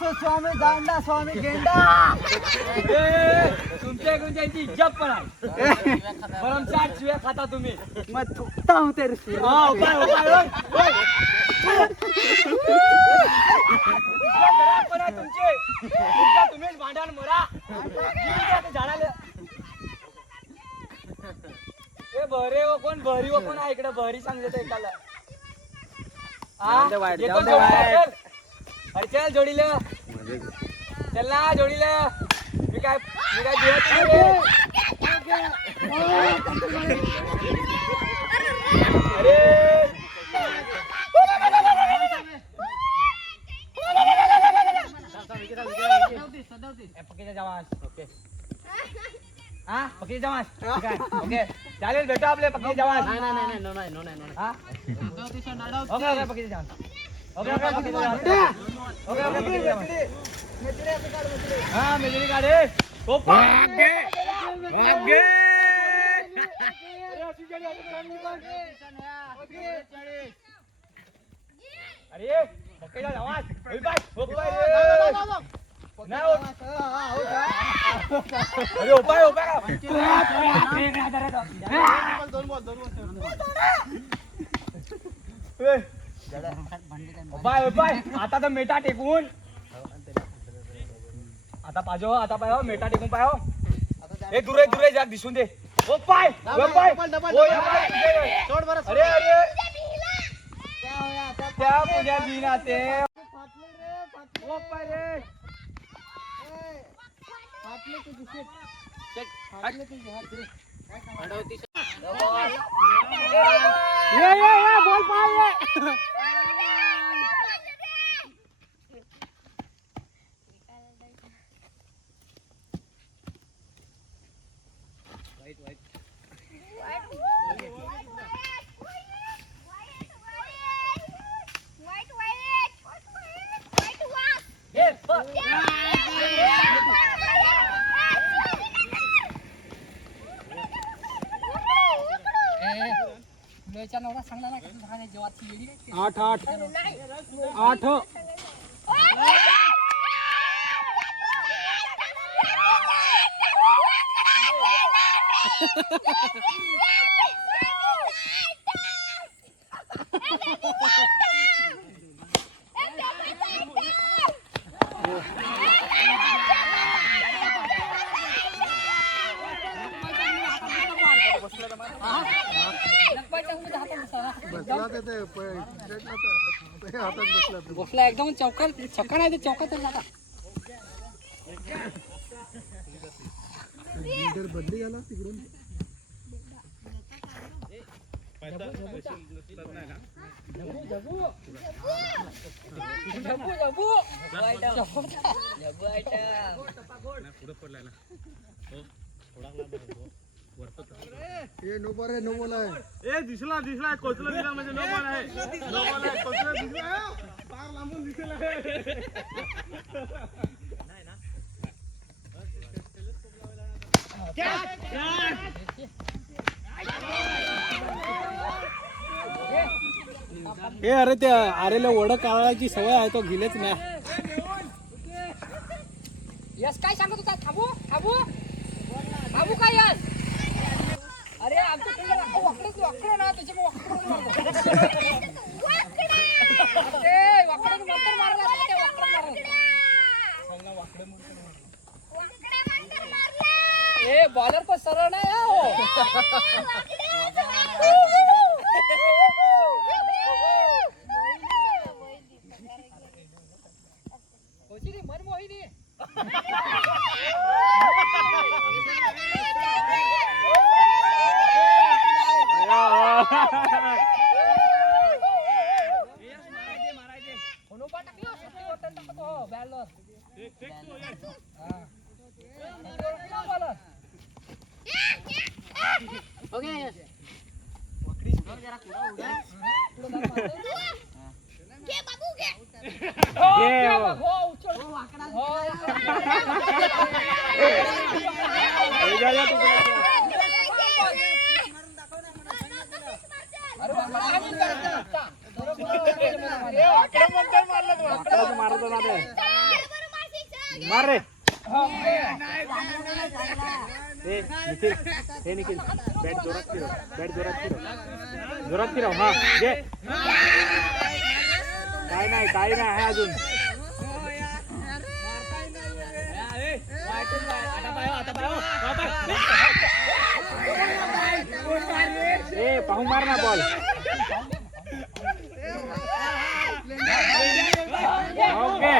आमचं स्वामी दांडा स्वामी गेंडा तुमच्या त्यांची इज्जत पण आहे भरमसाठ शिव्या खाता तुम्ही मग थुकता हूं तेरे से पण आहे तुमचे तुमच्या तुम्हीच भांडण मरा झाडाला ए बरे व कोण बरी व कोण आहे इकडे बरी सांगते ते एकाला अरे चल जोडीलं चल ना जोडीलं मी काय जेवत अरे हा पक्की जवान ओके चालेल भेटू आपले पक्की जवान ओके पक्की जवान ओके पक्की जवान हा मेजरी काढे अरे पक्की जवान अरे उपाय आता तर मेटा टेकून आता पाहिजे आता पाय मेटा टेकून पाय हे दुरे जाग दिसून दे ओ पाय अरे अरे त्या पूजा बिना ते ओ पाय रे बोल पाय सांगला ना जेव्हा 8 बसला एकदम चौकात छक्का नाही ते चौकात जाता बदली झाला तिकडून नो बॉल आहे दिसला कोचला दिला म्हणजे नो बॉल आहे कोचला दिसला पार लांबून दिसला हे अरे त्या आरेला ओढ काढायची सवय आहे तो गेलेच नाही यस काय सांगत होता थांबू काय यस अरे आमच्या वाकडे ना त्याच्या बॉलर पण सरळ नाही मनमोहिनी मारतो ना मार रे निखिल हे निखिल बॅट जोरात फिरव जोरात फिरव हा घे काय नाही आहे अजून पाहू मार ना बॉल ओके